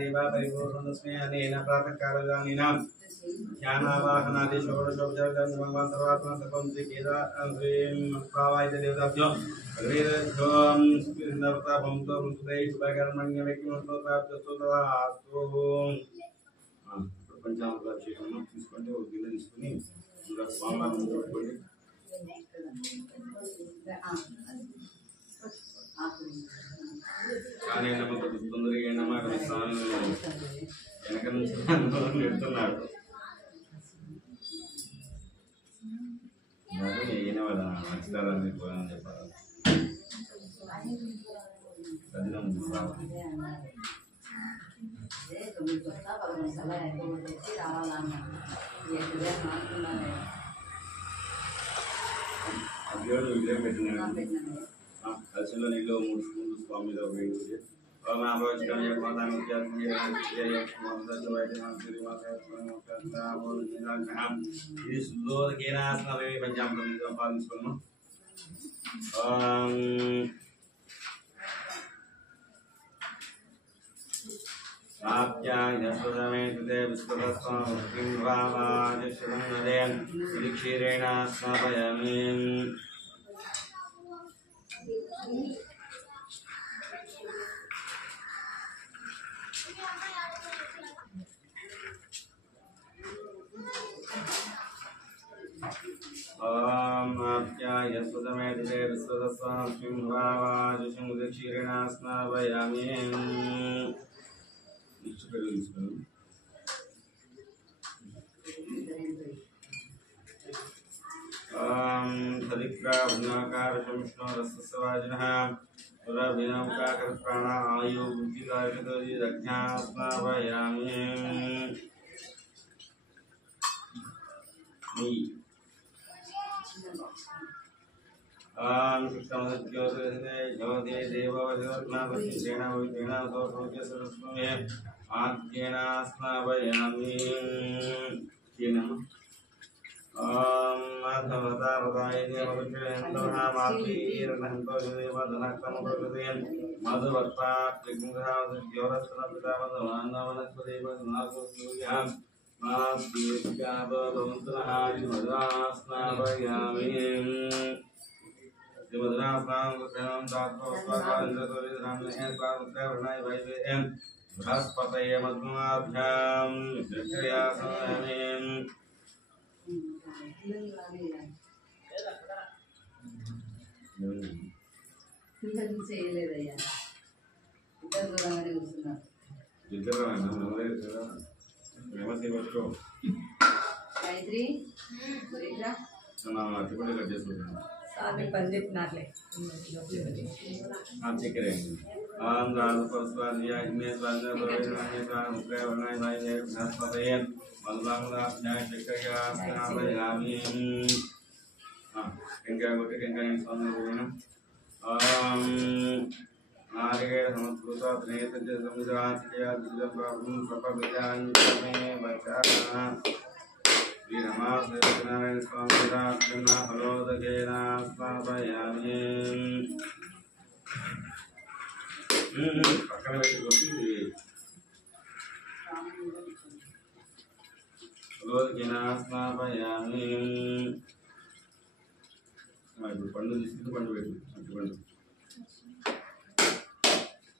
देवा परिपूर्णस्मै अनेन प्रातःकालगामिनां ध्यानावाहनादि षोडशोपचारकर्मं सर्वात्मा सर्वं श्रीकेदा श्रीं प्रावायित देवताभ्यो वेदध्वं स्पिन्दवताभं त्वं सुदे शुभकर्मण्यव्यक्तिमतो प्राप्तस्तुतवास्तु प्रपंचामृताभिषेकం తీసుకుంటే ఒక గిన్నె తీసుకొని ఇంకా స్వామివారిని పెట్టుకోండి కానీ నమ్మక తొందరగా నమ్మక స్వామి వెనక నుంచి పెడుతున్నాడు ఈయన వాళ్ళ నక్షత్రాలని పోయాలని చెప్పారు విగ్రహం పెట్టినాడు కలశంలో నీళ్ళు 3 స్పూన్లు స్వామి మీద వేయండి ఇది శుద్ధోదకేనాసనమే పంచామృతం పాలించుకున్నాం आप्यायस्वदमे कृते विस्पदस्वामृतिं भावादिशतं नदेन क्षीरेण स्नापयामि आप्यायस्वदमे कृते विस्पदस्वामृतिं भावादिशतं क्षीरेण स्नापयामि सदिक्रा भुनाकार विष्णु रसस्वाजिनः सुरभिनवकार प्राण आयु बुद्धिकारकतोजी रज्ञा स्नापयामि कृष्णमद्योतये ज्योति देववज्रनाथेन विद्येन सोप्रोज्य सरस्वमे आद्येन स्नापयामि माधवतावताय देववज्रेन्द्रः मातृहन्तो देवधनक्रमप्रकृतेन मधुवर्ता त्रिगुणधावद्योरस्तनपिता मधुवान्नवनस्पदेव नागोस्यूयां मास्तीत्याभवन्तनः स्नापयामि बृहस्पतये मध्यां सारे पंडित नाले आप चेक करेंगे राजू परस्वादिया इमेज वाले बरोबरने प्राण उग्र बनाए भाई ने बृहस्पतये मधुबांगला न्याय शिक्षया स्नापयामि हां केंगा गोटे केंगा स्वामी बोलना नारिकेल समस्कृत प्रणेत समुद्राचया दिव्य प्रभु प्रपविजान में बचा नमः स्वामी रात्रिना फलोदकेना स्नापयामि पక్కన పెట్టుకొని ఫలోదకేనా స్నాపయామి ఇప్పుడు పండు తీసుకుంటే పండు పెట్టు అటు పండు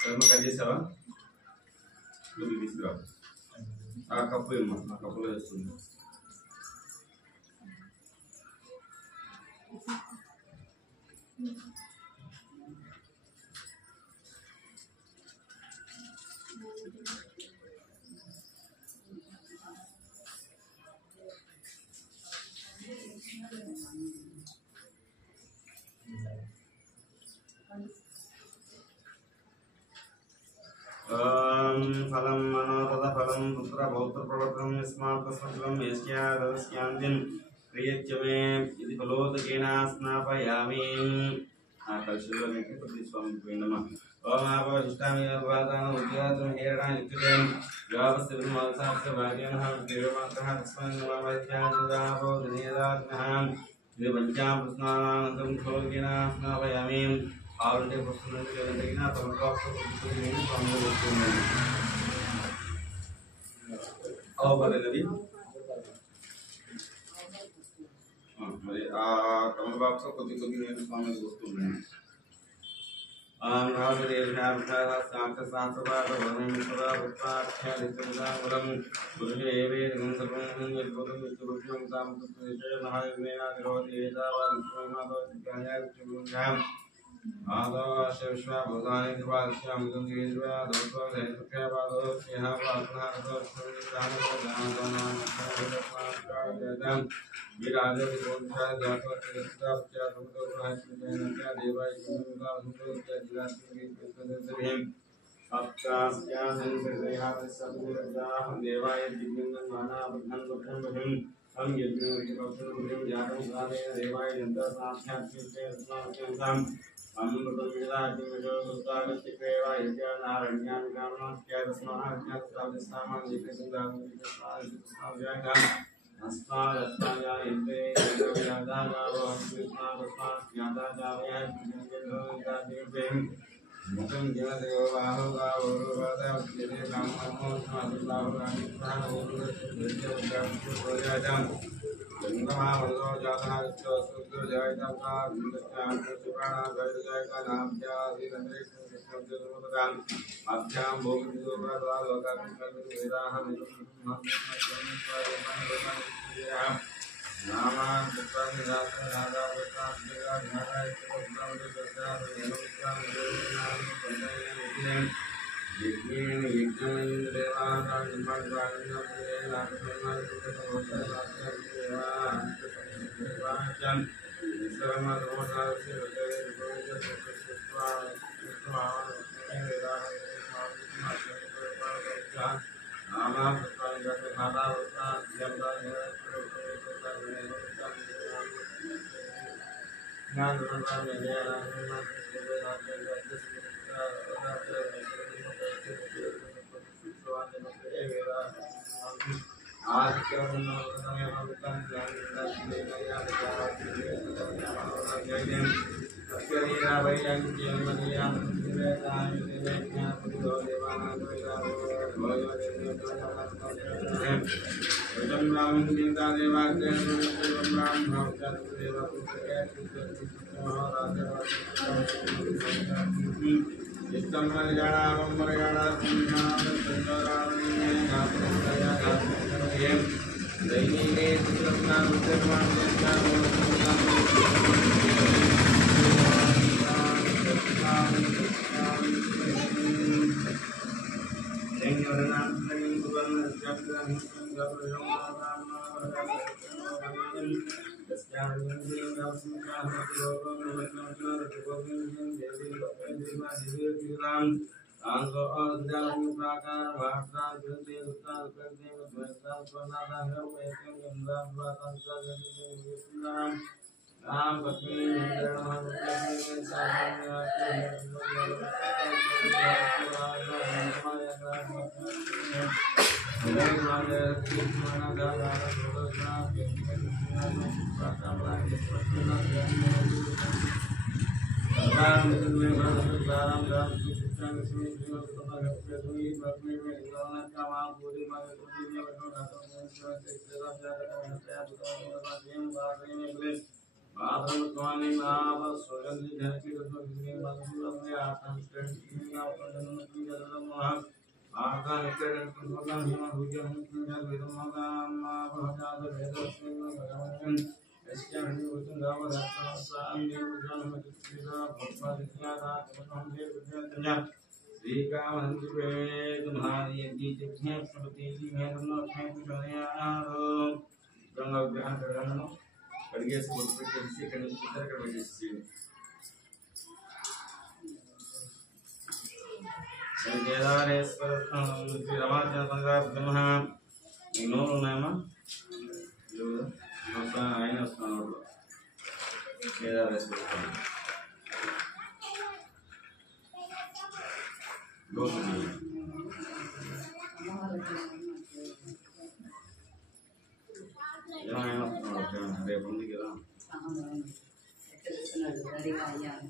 కర్మ కట్ చేసావా నువ్వు తీసుకురా ఆ కప్పు ఏమో ఆ కప్పులో వేస్తుంది फलं मनोरथ फलं पुत्र पौत्र प्रवर्तनं यस्मात् तस्मद्वं यस्यादस्यान्तिं क्रियच्च मे इति फलोदकेन स्नापयामि कलशंलो मेके प्रति स्वामी नमः ओम आपवशिष्टामि वातान उद्यातं हेरणा युक्तेन यावस्य ब्रह्मसास्य भाग्यनः देवमात्रः तस्मै नमः वैद्यादापो दिनेदात्मः इति पंचामृतस्नानानन्तरं फलोदकेन स्नापयामि కావాలంటే వస్తుందండి, లేదంటే ఆ తమలపాకు స్వామిలో వస్తుందండి. అవపడేది మరి ఆ తమలపాకుతో కొద్ది కొద్ది నేను స్వామికి వస్తుందండి. देवाय हम देवाय मुखं जलदेव बाहु गावो वदा उच्यते ब्राह्मणो समाधिबाहु रानिप्राणो गुरुजयजं गंगमावलो जातनादित्यो सुद्रो जयतं का विन्दस्यां सुप्राणा गैरजयका नाभ्या श्रीरमेशं कृष्णं अभ्यां भोगिदुर्वदा लोकात्मकं वेदाहं नामां पुत्रं जातं नादा पुत्रं देवा ध्यानाय पुत्रं दत्ता देवपुत्रं देवपुत्रं यज्ञेन यज्ञेन देवानां निर्माणं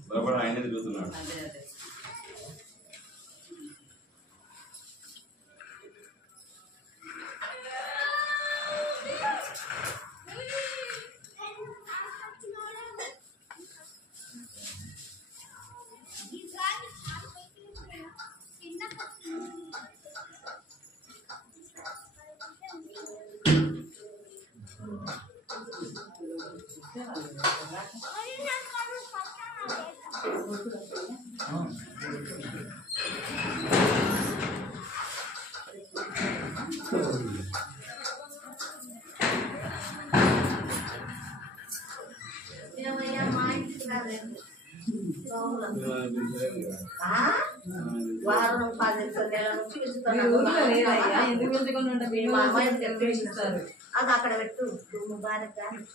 బలపడ ఆయన తిరుగుతున్నాడు. అదే అదే వారం 10 నెలల నుంచి ఎందుకు అది అక్కడ పెట్టు ముబారక్ దాంట్లో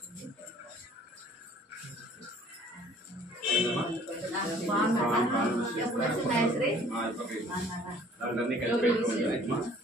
కలిసి పెట్టుకోండి.